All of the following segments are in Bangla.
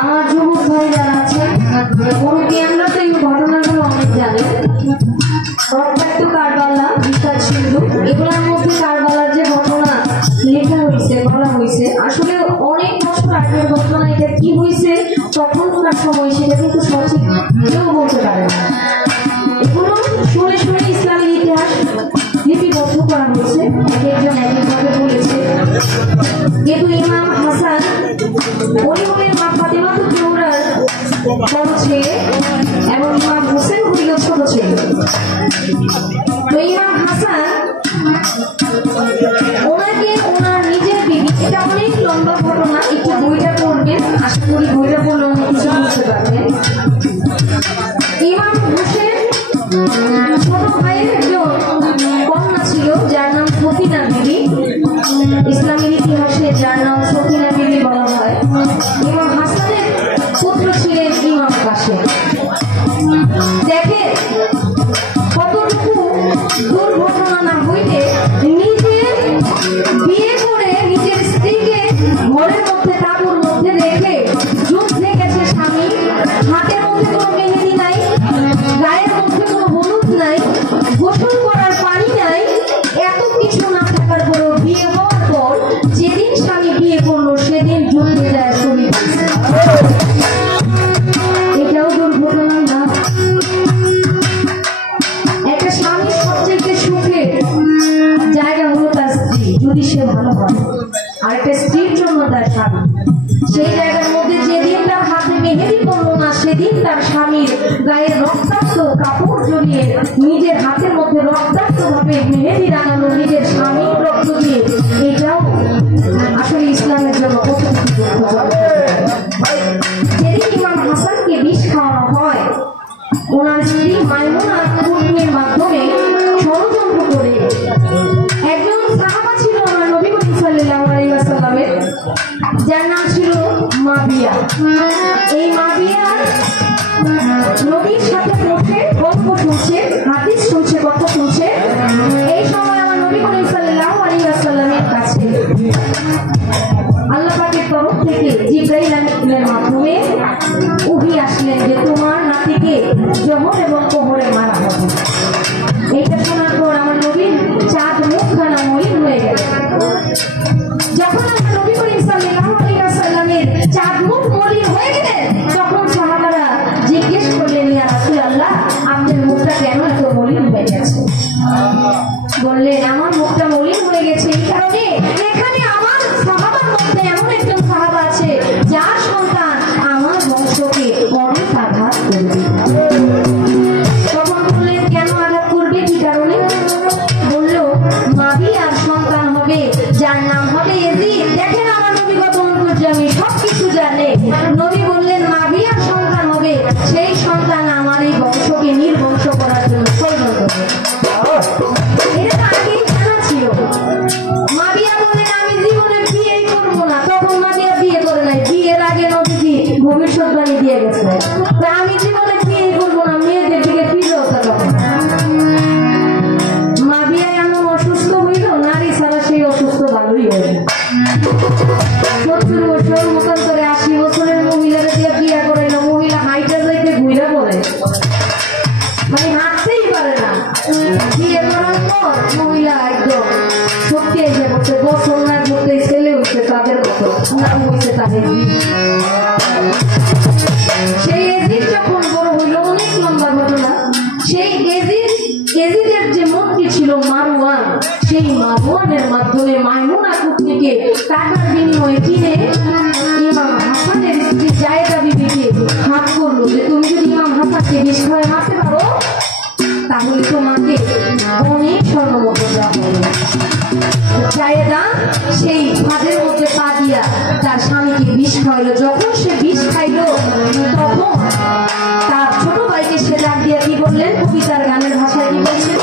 আমার যুবক ভাই যারা আছে আমরা তো এই ঘটনাগুলো অনেক জানি। রক্তাক্ত কারবালা, বিশাল সিন্ধু, এগুলোর মধ্যে কারবালার যে ঘটনা লেখা হয়েছে, বলা হয়েছে, আসলে অনেক বছর আগের ঘটনা। এটা কি হয়েছে তখনকার সময় সেটা কিন্তু সঠিক কেউ বলতে পারে না। এগুলো শুনে শুনে ইসলামের ইতিহাস লিপিবদ্ধ করা হয়েছে, এক একজন এক একভাবে বলেছে। কিন্তু ইমাম হাসান উনি হলেন মা ফাতেমাতুল জোহরার বড় ছেলে এবং ইমাম হোসেন হলো ছোট ছেলে। তো ইমাম হাসান ওনাকে ওনার নিজের বিবি, এটা অনেক লম্বা ঘটনা, একটু বইটা পড়বেন, আশা করি বইটা পড়লে অনেক কিছু বুঝতে পারবেন। ইমাম হোসেন ছোট ভাইয়ের একজন কন্যা ছিল যার নাম সফিনা বিবি। ইসলামের ইতিহাসে যার নাম সফিনা বিবি বলা হয়। ইমাম হাসানের পুত্র ছিলেন ইমাম কাসেম। দেখে কতটুকু দুর্ঘটনা না হইলে নিজে বিয়ে করে নিজের স্ত্রীকে ঘরের মধ্যে তাঁবুর মধ্যে রেখে যুদ্ধে গেছে স্বামী, হাতের মধ্যে কোনো মেহেদি নাই, গায়ের মধ্যে কোনো হলুদ নাই, গোসল করার পানি নাই, এত কিছু না থাকার পরেও বিয়ে হওয়ার পর যেদিন স্বামী বিয়ে করলো সেদিন যুদ্ধে যায় শহীদ। এটাও দুর্ঘটনা না? একটা স্বামীর সবচেয়ে সুখের জায়গা হলো তার স্ত্রী, যদি সে ভালো হয়। আর একটা স্ত্রীর জন্য তার স্বামী। সেই জায়গার মধ্যে যেদিন তার হাতে মেহেদি পড়লো না সেদিন তার স্বামীর গায়ে রক্তাক্ত কাপড় জড়িয়ে নিজের হাতের মধ্যে রক্তাক্ত ভাবে মেহেদি লাগানো নিজের স্বামীর রক্ত দিয়ে, এটাও আসলে ইসলামের জন্য যেদিন ইমাম হাসানকে বিষ খাওয়ানো হয়, ওনার স্ত্রী মাইমুনা কুর্মির মাধ্যমে ষড়যন্ত্র করে একজন সাহাবা ছিল আমার নবী করিম সাল্লাল্লাহু আলাইহি ওয়াসাল্লামের, যার নাম ছিল মাবিয়া। এই মাবিয়া নবীর সাথে বসে গল্প শুনছে, হাদিস শুনছে, কথা শুনছে। এই সময় আমার নবী করিম সাল্লাল্লাহু আলাইহি ওয়াসাল্লামের কাছে আল্লাহ পাকের তরফ থেকে জিবরাইল আলাইহিসসালামের মাধ্যমে ওহী আসলেন যে তোমার নাতিকে জহর এবং কোহরে মারা হবে। এইটা শোনার পর আমার নবীর চাঁদ মুখখানা মলিন হয়ে গেল। যখন আমার নবী করিম সাল্লাল্লাহু আলাইহি ওয়াসাল্লামের চাঁদ মুখ মলিন হয়ে গেলেন, তখন সাহাবারা জিজ্ঞেস করলেন, ইয়া রাসূলুল্লাহ, আপনার মুখটা কেন এত মলিন হয়ে গেছে? বললেন, আমার মুখটা মলিন হয়ে গেছে এই কারণে, এখানে আমার সাহাবার মধ্যে এমন একজন সাহাবা আছে যার সন্তান আমার বংশকে অনেক আঘাত করবে। তখন বললেন, কেন আঘাত করবে, কি কারণে? বলল, মাবিয়ার সন্তান হবে যার নাম হবে ইয়াজিদ। দেখেন আমার নবী কত অন্তর্যামী, সবকিছু জানে। নবী বললেন, মাবিয়ার সন্তান হবে, সেই সন্তান আমার এই বংশকে নির্বংশ করার জন্য ষড়যন্ত্র করবে। এটা আগেই জানা ছিল। মাবিয়া বলেন, আমি জীবনে বিয়ে করবো না। তখন মাবিয়া বিয়ে করে নাই, বিয়ের আগে নবীজি ভবিষ্যৎবাণী দিয়ে গেছে, আমি জীবনে বিয়ে করবো না, মেয়েদের দিকে ফিরে হতে হবে। মাবিয়া এমন অসুস্থ হইল, নারী ছাড়া সেই অসুস্থ ভালোই হইল। 70 বছর মতন করে 80 বছরের মহিলারা দিয়ে বিয়ে করাইল। মহিলা হাইটা যাইতে ঘুরে পড়ে, মানে হাঁটতেই পারে না। বিয়ে করার পর মহিলা একদম সত্যি এসে বলছে, বছর না করতে ছেলে হচ্ছে তাদের মতো, নাম হয়েছে তাদের। সেই এজিদ যখন বড় হইল, অনেক লম্বা ঘটনা। সেই এজিদের যে মন্ত্রী ছিল মারওয়ান, সেই মারওয়ানের মাধ্যমে মাইমুনা কুর্মিকে টাকার বিনিময়ে কিনে ইমাম হাসানের স্ত্রী জায়েদা বিবিকে হাত করলো যে তুমি যদি ইমাম হাসানকে বিষ খাওয়ায় মারতে পারো তাহলে তোমাকে অনেক স্বর্ণমুদ্রা দেওয়া হবে। জায়েদা সেই ফাঁদের মধ্যে পা দিয়া তার স্বামীকে বিষ খাওয়াইলো। যখন সে বিষ খাইলো, তখন তার ছোট ভাইকে সে ডাক দিয়া কি বললেন, কবিতার গানের ভাষায় কি বলছেন,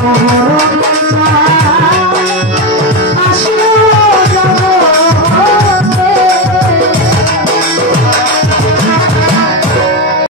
Thank you.